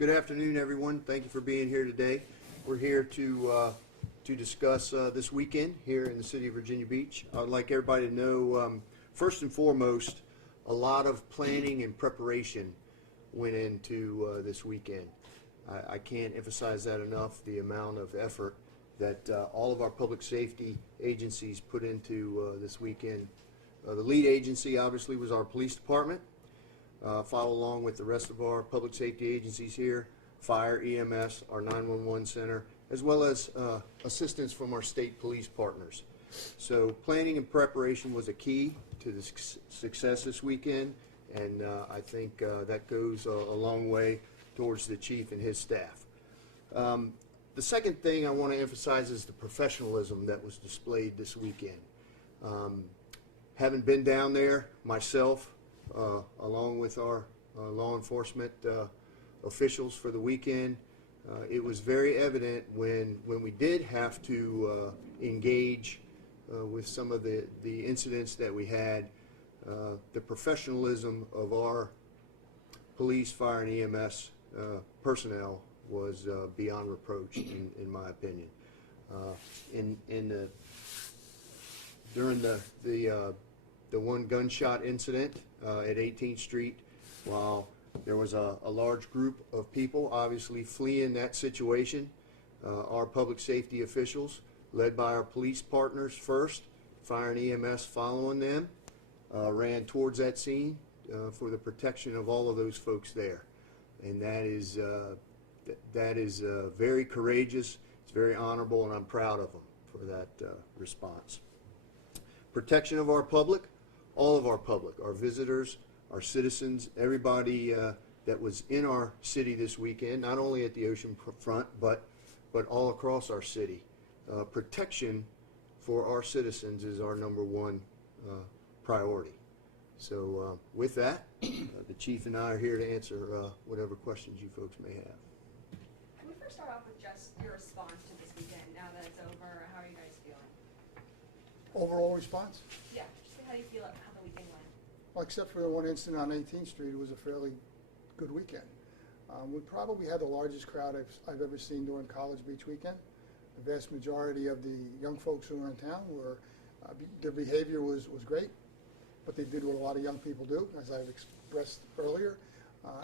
Good afternoon, everyone. Thank you for being here today. We're here to discuss this weekend here in the city of Virginia Beach. I'd like everybody to know, first and foremost, a lot of planning and preparation went into this weekend. I can't emphasize that enough, the amount of effort that all of our public safety agencies put into this weekend. The lead agency, obviously, was our police department. Follow along with the rest of our public safety agencies here, fire, EMS, our 911 center, as well as assistance from our state police partners. So planning and preparation was a key to the success this weekend, and I think that goes a long way towards the chief and his staff. The second thing I want to emphasize is the professionalism that was displayed this weekend. Having been down there myself, along with our law enforcement officials for the weekend, it was very evident when we did have to engage with some of the incidents that we had, the professionalism of our police, fire, and EMS personnel was beyond reproach, in my opinion. During the one gunshot incident at 18th Street, while there was a large group of people obviously fleeing that situation, our public safety officials, led by our police partners first, fire and EMS following them, ran towards that scene for the protection of all of those folks there. And that is very courageous, it's very honorable, and I'm proud of them for that response. Protection of our public, all of our public, our visitors, our citizens, everybody that was in our city this weekend, not only at the Oceanfront, but all across our city. Protection for our citizens is our number one priority. So with that, the chief and I are here to answer whatever questions you folks may have. Can we first start off with just your response to this weekend, now that it's over? How are you guys feeling? Overall response? Yeah, just how do you feel how the weekend went? Well, except for the one incident on 18th Street, it was a fairly good weekend. We probably had the largest crowd I've ever seen during College Beach weekend. The vast majority of the young folks who were in town were, their behavior was great, but they did what a lot of young people do, as I've expressed earlier.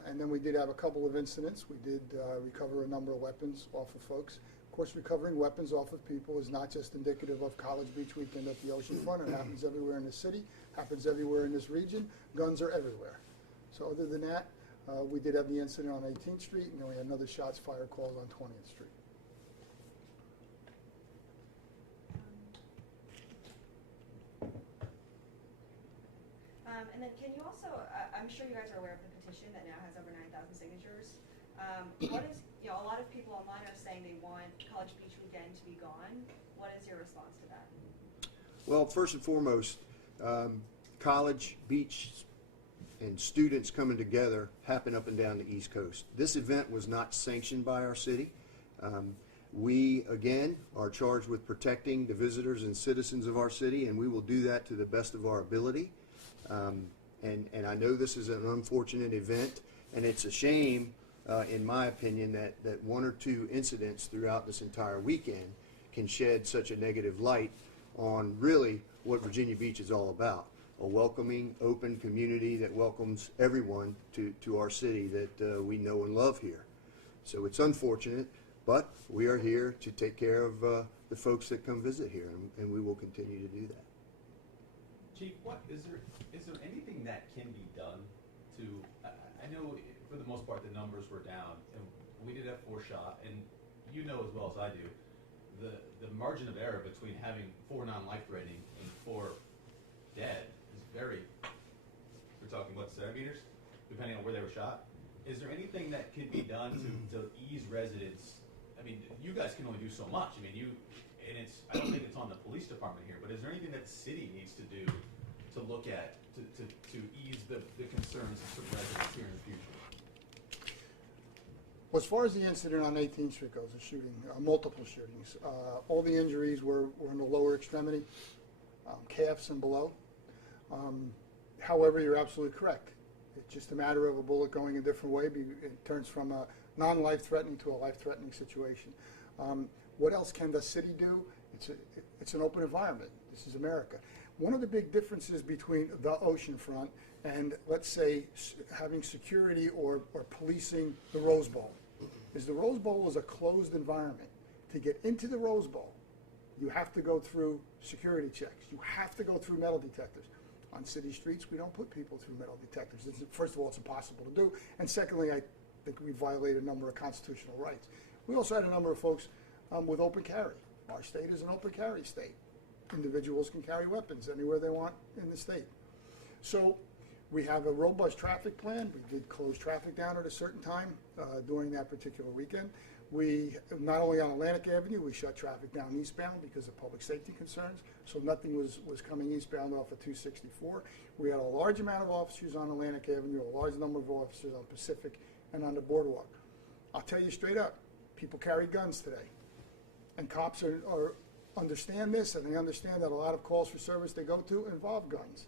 And then we did have a couple of incidents. We did recover a number of weapons off of folks. Of course, recovering weapons off of people is not just indicative of College Beach weekend at the Oceanfront. It happens everywhere in the city, happens everywhere in this region. Guns are everywhere. So other than that, we did have the incident on 18th Street, and then we had another shots fired calls on 20th Street. And then can you also, I'm sure you guys are aware of the petition that now has over 9,000 signatures. What is, a lot of people online are saying they want College Beach weekend to be gone. What is your response to that? Well, first and foremost, College Beach and students coming together happen up and down the East Coast. This event was not sanctioned by our city. We, again, are charged with protecting the visitors and citizens of our city, and we will do that to the best of our ability. And I know this is an unfortunate event, and it's a shame, in my opinion, that one or two incidents throughout this entire weekend can shed such a negative light on really what Virginia Beach is all about. A welcoming, open community that welcomes everyone to our city that we know and love here. So it's unfortunate, but we are here to take care of the folks that come visit here, and we will continue to do that. Chief, is there anything that can be done to, I know for the most part the numbers were down, and we did have 4 shot, and you know as well as I do, the margin of error between having 4 non-life-threatening and 4 dead is very, we're talking what, centimeters, depending on where they were shot. Is there anything that can be done to ease residents? I mean, you guys can only do so much. I mean, I don't think it's on the police department here, but is there anything that the city needs to do to look at to ease the concerns of residents here in the future? Well, as far as the incident on 18th Street goes, the shooting, multiple shootings, all the injuries were in the lower extremity, calves and below. However, you're absolutely correct. just a matter of a bullet going a different way. It turns from a non-life-threatening to a life-threatening situation. What else can the city do? It's an open environment. This is America. One of the big differences between the Oceanfront and, let's say, having security or policing the Rose Bowl is the Rose Bowl is a closed environment. To get into the Rose Bowl, you have to go through security checks. You have to go through metal detectors. On city streets, we don't put people through metal detectors. First of all, it's impossible to do. And secondly, I think we violate a number of constitutional rights. We also had a number of folks with open carry. Our state is an open carry state. Individuals can carry weapons anywhere they want in the state. So we have a robust traffic plan. We did close traffic down at a certain time during that particular weekend. We, not only on Atlantic Avenue, we shut traffic down eastbound because of public safety concerns, so nothing was coming eastbound off of 264. We had a large amount of officers on Atlantic Avenue, a large number of officers on Pacific and on the boardwalk. I'll tell you straight up, people carry guns today. And cops understand this, and they understand that a lot of calls for service they go to involve guns.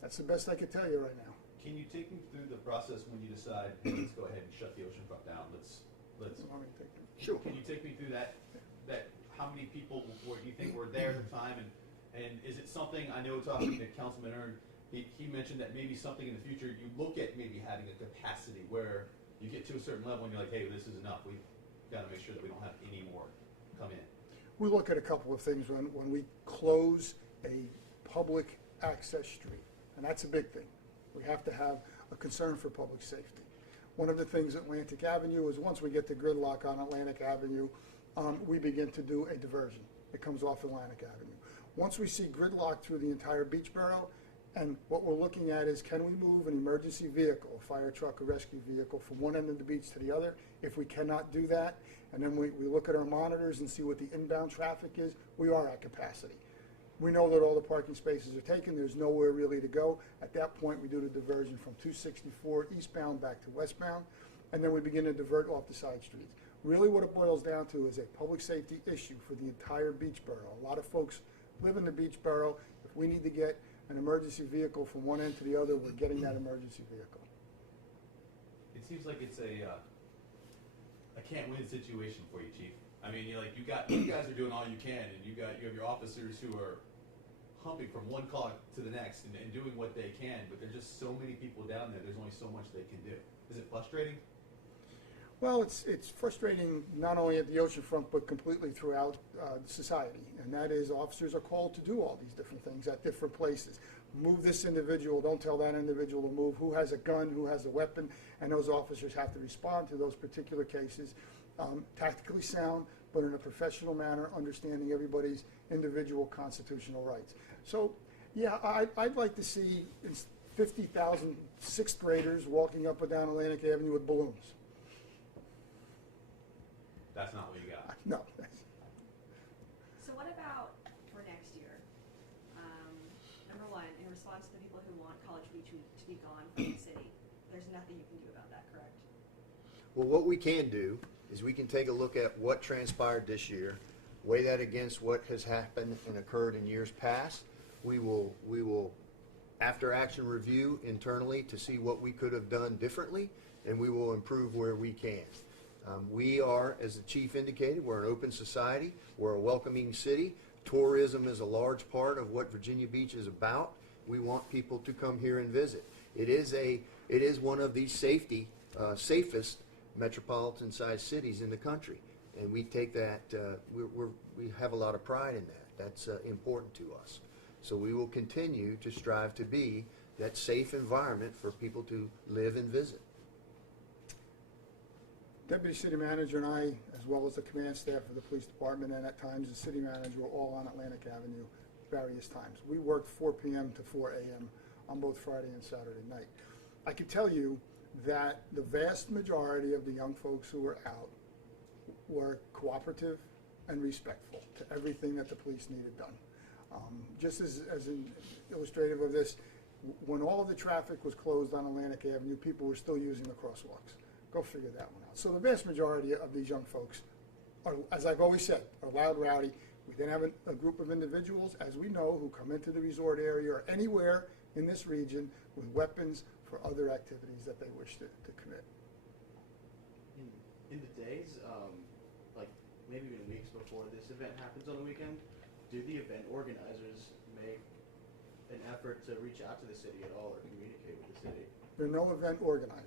That's the best I could tell you right now. Can you take me through the process when you decide, hey, let's go ahead and shut the Oceanfront down? Let's. You want me to take it? Sure. Can you take me through that? How many people do you think were there at the time, and is it something? I know talking to Councilman Ern, he mentioned that maybe something in the future you look at maybe having a capacity where you get to a certain level and you're like, hey, this is enough. We've got to make sure that we don't have any more come in. We look at a couple of things when we close a public access street, and that's a big thing. We have to have a concern for public safety. One of the things at Atlantic Avenue is once we get the gridlock on Atlantic Avenue, we begin to do a diversion. It comes off Atlantic Avenue. Once we see gridlock through the entire beach borough, and what we're looking at is can we move an emergency vehicle, a fire truck, a rescue vehicle from one end of the beach to the other? If we cannot do that, and then we look at our monitors and see what the inbound traffic is, we are at capacity. We know that all the parking spaces are taken. There's nowhere really to go. At that point, we do the diversion from 264 eastbound back to westbound, and then we begin to divert off the side streets. Really what it boils down to is a public safety issue for the entire beach borough. A lot of folks live in the beach borough. If we need to get an emergency vehicle from one end to the other, we're getting that emergency vehicle. It seems like it's a can't-win situation for you, Chief. I mean, you guys are doing all you can, and you have your officers who are humping from one call to the next and doing what they can, but there's just so many people down there. There's only so much they can do. Is it frustrating? Well, it's frustrating not only at the Oceanfront but completely throughout society, and that is officers are called to do all these different things at different places. Move this individual, don't tell that individual to move, who has a gun, who has a weapon, and those officers have to respond to those particular cases tactically sound, but in a professional manner, understanding everybody's individual constitutional rights. So, yeah, I'd like to see 50,000 sixth graders walking up and down Atlantic Avenue with balloons. That's not what you got. No. So what about for next year? Number one, in response to the people who want College Beach Week to be gone from the city, there's nothing you can do about that, correct? Well, what we can do is we can take a look at what transpired this year, weigh that against what has happened and occurred in years past. We will after action review internally to see what we could have done differently, and we will improve where we can. We are, as the chief indicated, we're an open society. We're a welcoming city. Tourism is a large part of what Virginia Beach is about. We want people to come here and visit. It is one of the safest metropolitan-sized cities in the country, and we take that. We have a lot of pride in that. That's important to us. So we will continue to strive to be that safe environment for people to live and visit. Deputy City Manager and I, as well as the command staff of the police department, and at times the city manager, were all on Atlantic Avenue various times. We worked 4 p.m. to 4 a.m. on both Friday and Saturday night. I can tell you that the vast majority of the young folks who were out were cooperative and respectful to everything that the police needed done. Just as an illustrative of this, when all of the traffic was closed on Atlantic Avenue, people were still using the crosswalks. Go figure that one out. So the vast majority of these young folks are, as I've always said, are loud, rowdy. We then have a group of individuals, as we know, who come into the resort area or anywhere in this region with weapons for other activities that they wish to commit. In the days, like maybe even weeks before this event happens on the weekend, do the event organizers make an effort to reach out to the city at all or communicate with the city? There are no event organizers.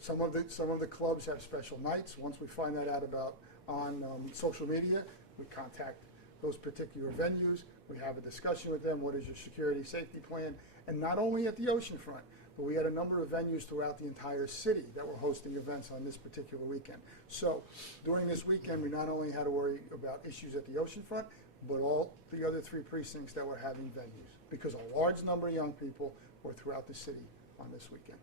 Some of the clubs have special nights. Once we find that out about on social media, we contact those particular venues. We have a discussion with them. What is your security safety plan? And not only at the Oceanfront, but we had a number of venues throughout the entire city that were hosting events on this particular weekend. So during this weekend, we not only had to worry about issues at the Oceanfront, but all the other 3 precincts that were having venues, because a large number of young people were throughout the city on this weekend.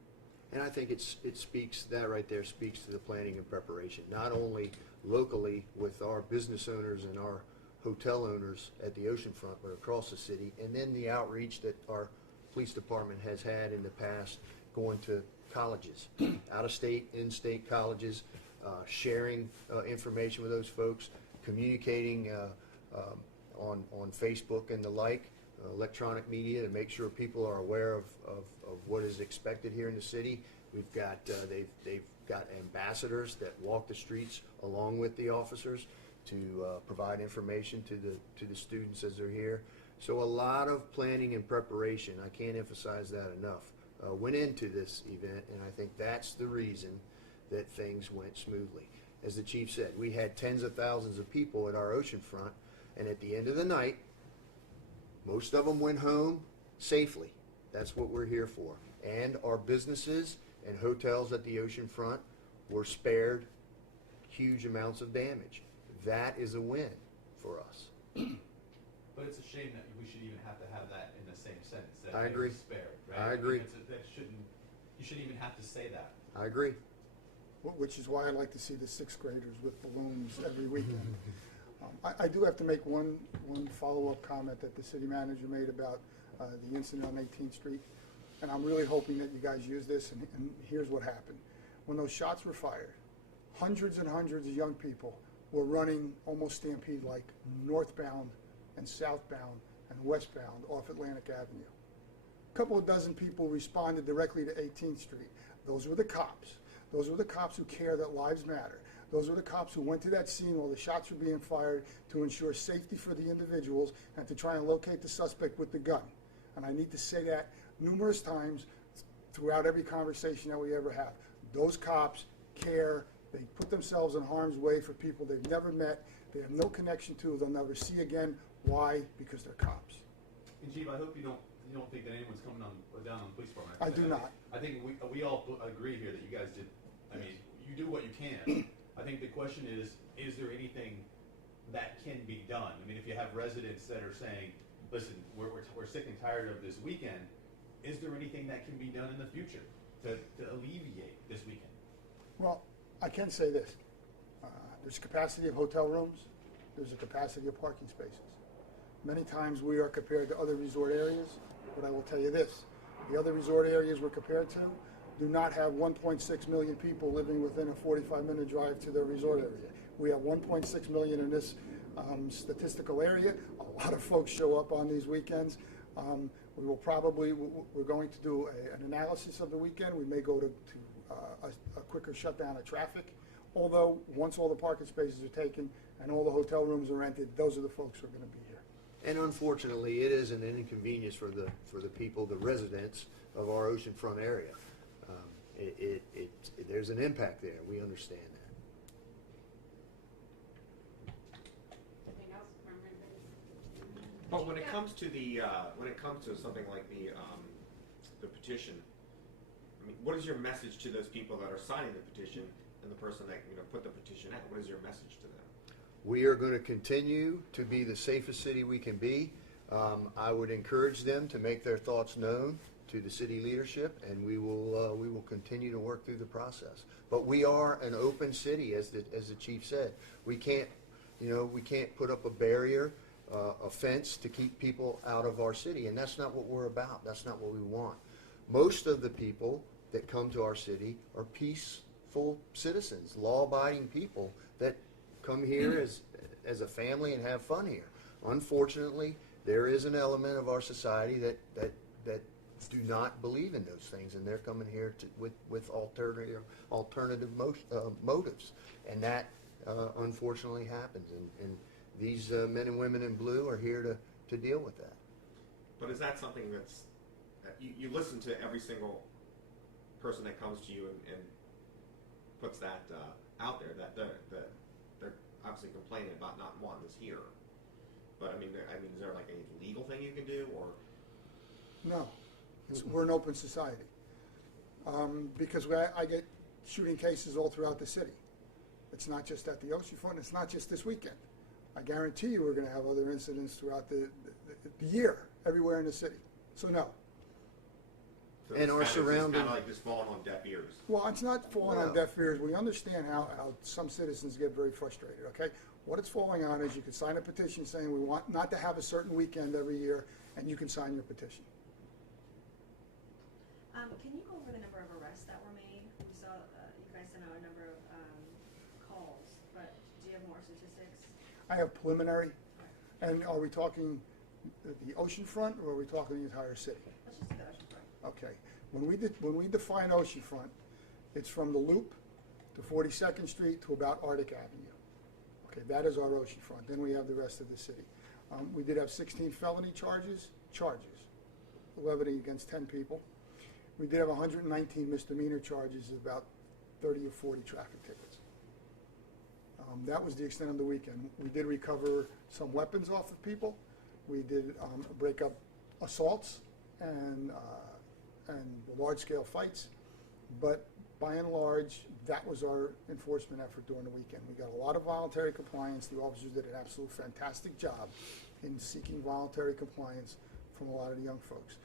And I think it speaks, that right there speaks to the planning and preparation, not only locally with our business owners and our hotel owners at the Oceanfront, but across the city, and then the outreach that our police department has had in the past, going to colleges, out-of-state, in-state colleges, sharing information with those folks, communicating on Facebook and the like, electronic media, to make sure people are aware of what is expected here in the city. We've got they've got ambassadors that walk the streets along with the officers to provide information to the students as they're here. So a lot of planning and preparation, I can't emphasize that enough, went into this event, and I think that's the reason that things went smoothly. As the chief said, we had tens of thousands of people at our Oceanfront, and at the end of the night, most of them went home safely. That's what we're here for. And our businesses and hotels at the Oceanfront were spared huge amounts of damage. That is a win for us. But it's a shame that we should even have to have that in the same sentence. That I it agree. was spared, right? I agree. You shouldn't even have to say that. I agree. Which is why I like to see the 6th graders with balloons every weekend. I do have to make one follow-up comment that the city manager made about the incident on 18th Street. And I'm really hoping that you guys use this, and here's what happened. When those shots were fired, hundreds and hundreds of young people were running almost stampede-like northbound and southbound and westbound off Atlantic Avenue. A couple of dozen people responded directly to 18th Street. Those were the cops. Those were the cops who care that lives matter. Those were the cops who went to that scene while the shots were being fired to ensure safety for the individuals and to try and locate the suspect with the gun. And I need to say that numerous times throughout every conversation that we ever have. Those cops care. They put themselves in harm's way for people they've never met, they have no connection to, they'll never see again. Why? Because they're cops. And Chief, I hope you don't think that anyone's coming down on the police department. I do not. I think we all agree here that you guys did. I mean, you do what you can. I think the question is there anything that can be done? I mean, if you have residents that are saying, listen, we're sick and tired of this weekend, is there anything that can be done in the future to alleviate this weekend? Well, I can say this. There's a capacity of hotel rooms. There's a capacity of parking spaces. Many times we are compared to other resort areas, but I will tell you this. The other resort areas we're compared to do not have 1.6 million people living within a 45-minute drive to their resort area. We have 1.6 million in this statistical area. A lot of folks show up on these weekends. We're going to do an analysis of the weekend. We may go to a quicker shutdown of traffic. Although, once all the parking spaces are taken and all the hotel rooms are rented, those are the folks who are going to be here. And unfortunately, it is an inconvenience for the people, the residents of our Oceanfront area. There's an impact there. We understand that. Anything else from anybody? But when it comes to something like the petition, I mean, what is your message to those people that are signing the petition and the person that put the petition out? What is your message to them? We are going to continue to be the safest city we can be. I would encourage them to make their thoughts known to the city leadership, and we will continue to work through the process. But we are an open city, as the chief said. We can't put up a barrier, a fence to keep people out of our city, and that's not what we're about. That's not what we want. Most of the people that come to our city are peaceful citizens, law-abiding people that come here as a family and have fun here. Unfortunately, there is an element of our society that do not believe in those things, and they're coming here with alternative motives, and that unfortunately happens. And these men and women in blue are here to deal with that. But is that something that you listen to every single person that comes to you and puts that out there, that they're obviously complaining about not wanting this here. But I mean, is there like any legal thing you can do, or? No, we're an open society. Because I get shooting cases all throughout the city. It's not just at the Oceanfront, it's not just this weekend. I guarantee you we're going to have other incidents throughout the year, everywhere in the city. So no. So And our it's surrounding- kind of like just falling on deaf ears. Well, it's not falling on No. deaf ears. We understand how some citizens get very frustrated, okay? What it's falling on is you can sign a petition saying we want not to have a certain weekend every year, and you can sign your petition. Can you go over the number of arrests that were made? We saw you guys sent out a number of calls, but do you have more statistics? I have preliminary, and are we talking the oceanfront, or are we talking the entire city? Let's just do the Oceanfront. Okay, when we define oceanfront, it's from the Loop to 42nd Street to about Arctic Avenue. Okay, that is our oceanfront. Then we have the rest of the city. We did have 16 felony charges, 11 against 10 people. We did have 119 misdemeanor charges, about 30 or 40 traffic tickets. That was the extent of the weekend. We did recover some weapons off of people. We did break up assaults and large-scale fights, but by and large, that was our enforcement effort during the weekend. We got a lot of voluntary compliance. The officers did an absolute fantastic job in seeking voluntary compliance from a lot of the young folks.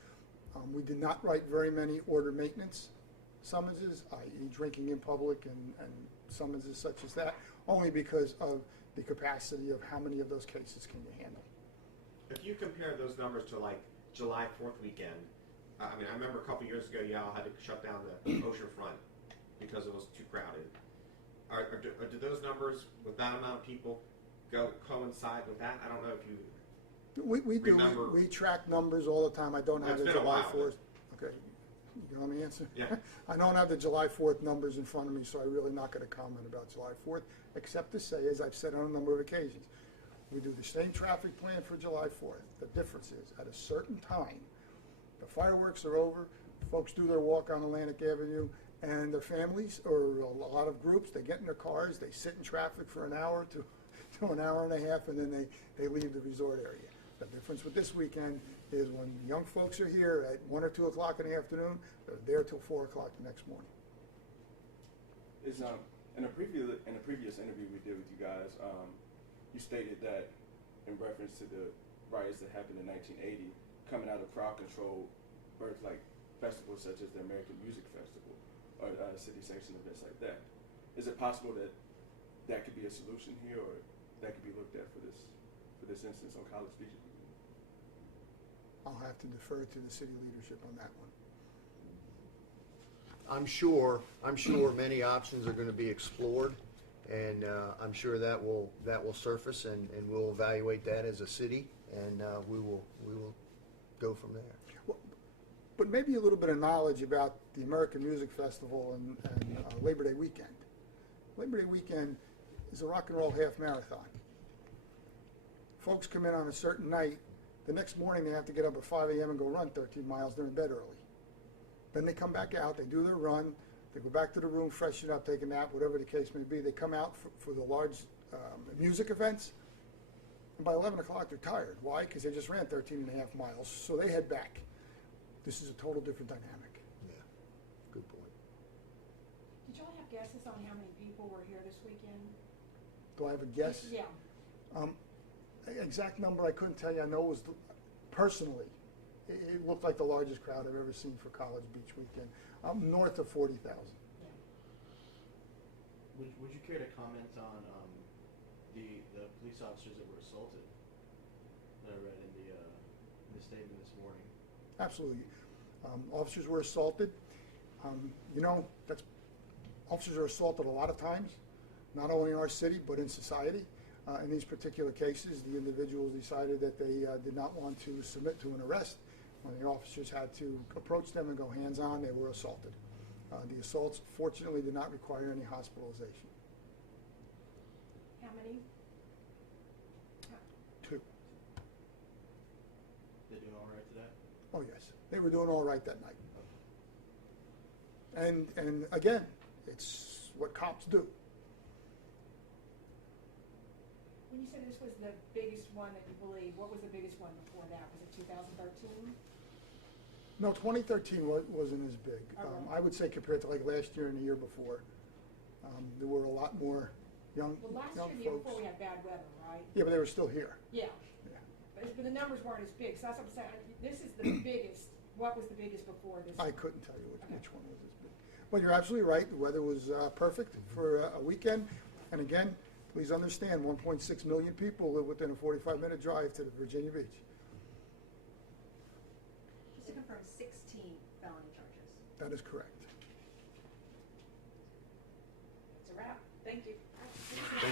We did not write very many order maintenance summonses, i.e. drinking in public and summonses such as that, only because of the capacity of how many of those cases can you handle. If you compare those numbers to like July 4th weekend, I mean, I remember a couple years ago, y'all had to shut down the Oceanfront because it was too crowded. Do those numbers with that amount of people coincide with that? I don't know if you. We do. Remember- We track numbers all the time. I don't have It's the been a July while, 4th. Okay. You want me to answer? Yeah. I don't have the July 4th numbers in front of me, so I'm really not going to comment about July 4th, except to say, as I've said on a number of occasions, we do the same traffic plan for July 4th. The difference is, at a certain time, the fireworks are over, folks do their walk on Atlantic Avenue, and their families, or a lot of groups, they get in their cars, they sit in traffic for an hour to an hour and a half, and then they leave the resort area. The difference with this weekend is when young folks are here at 1 or 2 o'clock in the afternoon, they're there till 4 o'clock the next morning. Is in a previous interview we did with you guys, you stated that in reference to the riots that happened in 1980, coming out of crowd control, birth like festivals such as the American Music Festival or city sanctioned events like that. Is it possible that that could be a solution here, or that could be looked at for this instance on College Beach? I'll have to defer to the city leadership on that one. I'm sure many options are going to be explored, and I'm sure that will surface, and we'll evaluate that as a city, and we will go from there. Well, but maybe a little bit of knowledge about the American Music Festival and Labor Day weekend. Labor Day weekend is a rock and roll half marathon. Folks come in on a certain night. The next morning they have to get up at 5 a.m. and go run 13 miles. They're in bed early. Then they come back out, they do their run, they go back to the room, freshen up, take a nap, whatever the case may be. They come out for the large music events, and by 11 o'clock they're tired. Why? Because they just ran 13 and a half miles, so they head back. This is a total different dynamic. Yeah, good point. Did y'all have guesses on how many people were here this weekend? Do I have a guess? Yeah. Exact number I couldn't tell you. I know it was, personally, it looked like the largest crowd I've ever seen for College Beach weekend. North of 40,000. Yeah. Would you care to comment on the police officers that were assaulted that I read in the statement this morning? Absolutely. Officers were assaulted. Officers are assaulted a lot of times, not only in our city, but in society. In these particular cases, the individuals decided that they did not want to submit to an arrest. When the officers had to approach them and go hands-on, they were assaulted. The assaults fortunately did not require any hospitalization. How many? 2. They're doing all right today? Oh, yes. They were doing all right that night. And again, it's what cops do. When you said this was the biggest one that you believe, what was the biggest one before that? Was it 2013? No, 2013 wasn't as big. Oh, really? I would say compared to like last year and the year before, there were a lot more young Well, last young year, the year folks. before, we had bad weather, right? Yeah, but they were still here. Yeah. Yeah. But the numbers weren't as big, so that's what I'm saying. This is the biggest. What was the biggest before this? I couldn't tell you Okay. which one was as big. But you're absolutely right. The weather was perfect for a weekend. And again, please understand, 1.6 million people live within a 45-minute drive to the Virginia Beach. Just to confirm, 16 felony charges. That is correct. It's a wrap. Thank you. Thank you.